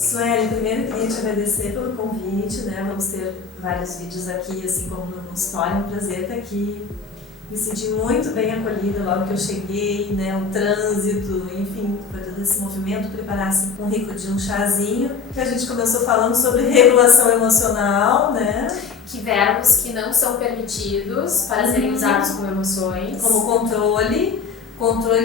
Sueli, primeiro queria te agradecer pelo convite, né? Vamos ter vários vídeos aqui, assim como no consultório. É um prazer estar aqui. Me senti muito bem acolhida logo que eu cheguei, né? O trânsito, enfim, foi todo esse movimento. Preparasse um rico de um chazinho, que a gente começou falando sobre regulação emocional, né? Que verbos que não são permitidos para serem usados como emoções. Como controle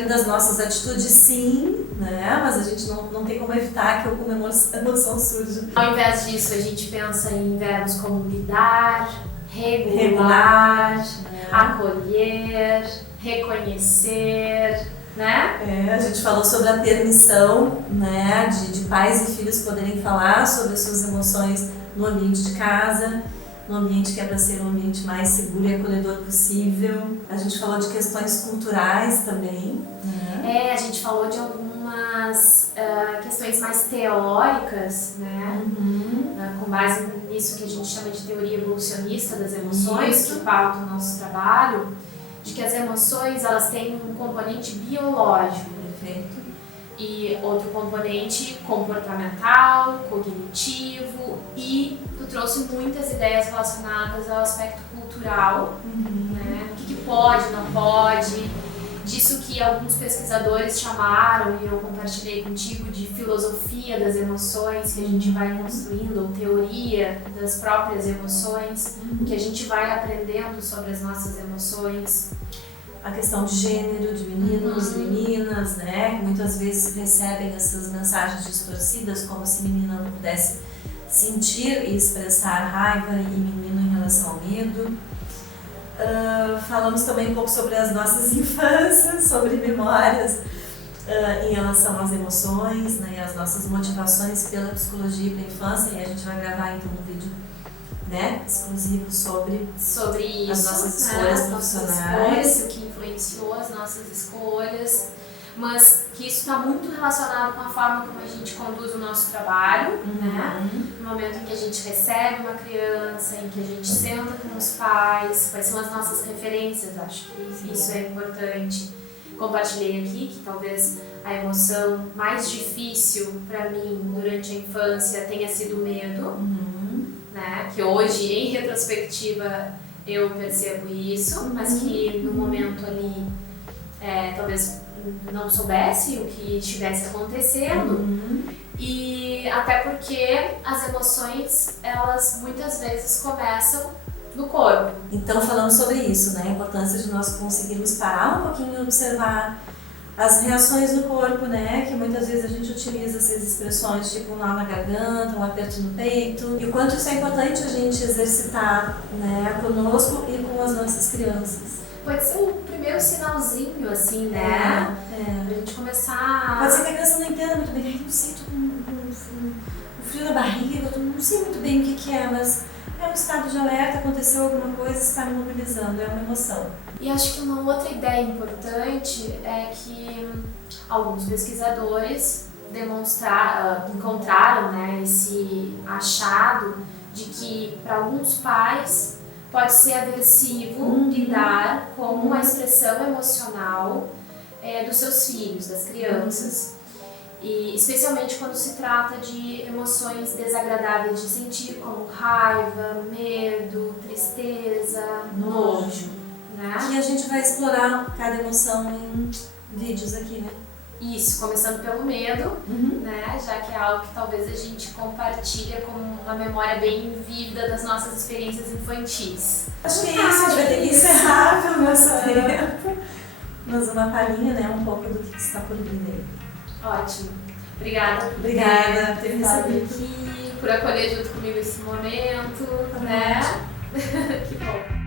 das nossas atitudes, sim, né? Mas a gente não tem como evitar que alguma emoção surja. Ao invés disso, a gente pensa em verbos como lidar, regular, acolher, reconhecer, né? A gente falou sobre a permissão, né, de pais e filhos poderem falar sobre as suas emoções no ambiente de casa, no ambiente que é para ser um ambiente mais seguro e acolhedor possível. A gente falou de questões culturais também. A gente falou de algumas questões mais teóricas, né? Com base nisso que a gente chama de teoria evolucionista das emoções, que pauta o nosso trabalho, de que as emoções elas têm um componente biológico. Perfeito. E outro componente comportamental, cognitivo, e tu trouxe muitas ideias relacionadas ao aspecto cultural, né? O que pode, não pode, disso que alguns pesquisadores chamaram, e eu compartilhei contigo, de filosofia das emoções, que a gente vai construindo, ou teoria das próprias emoções, que a gente vai aprendendo sobre as nossas emoções. A questão de gênero, de meninos, meninas, né? Que muitas vezes recebem essas mensagens distorcidas, como se menina não pudesse sentir e expressar raiva e menino em relação ao medo. Falamos também um pouco sobre as nossas infâncias, sobre memórias em relação às emoções, né? E as nossas motivações pela psicologia para a infância. E a gente vai gravar então um vídeo, né, exclusivo sobre isso, as nossas escolhas profissionais, o que influenciou as nossas escolhas, mas que isso está muito relacionado com a forma como a gente conduz o nosso trabalho, né? No momento em que a gente recebe uma criança, em que a gente senta com os pais, quais são as nossas referências, acho que isso é importante. Compartilhei aqui que talvez a emoção mais difícil para mim durante a infância tenha sido o medo, né? Que hoje, em retrospectiva, eu percebo isso, mas que no momento ali talvez não soubesse o que estivesse acontecendo. E até porque as emoções, elas muitas vezes começam no corpo. Então falamos sobre isso, né? A importância de nós conseguirmos parar um pouquinho e observar as reações do corpo, né? Que muitas vezes a gente utiliza essas expressões, tipo um nó na garganta, um aperto no peito. E o quanto isso é importante a gente exercitar, né? Conosco e com as nossas crianças. Pode ser o primeiro sinalzinho, assim, né? Pra gente começar... Pode ser que a criança não entenda muito bem. Eu não sei, tô com um frio na barriga, eu não sei muito bem o que é, mas é um estado de alerta, aconteceu alguma coisa, está me mobilizando, é uma emoção. E acho que uma outra ideia importante é que alguns pesquisadores encontraram, né, esse achado de que para alguns pais pode ser aversivo lidar com uma expressão emocional dos seus filhos, das crianças. E especialmente quando se trata de emoções desagradáveis de sentir, como raiva, medo, tristeza, nojo, né? Que a gente vai explorar cada emoção em vídeos aqui, né? Isso, começando pelo medo, né? Já que é algo que talvez a gente compartilha com uma memória bem vívida das nossas experiências infantis. Acho que é isso, a gente vai ter que encerrar pelo nosso tempo. Mas uma palhinha, né? Um pouco do que está por vir aí. Ótimo. Obrigada por ter me recebido aqui, por acolher junto comigo esse momento, né? Que bom.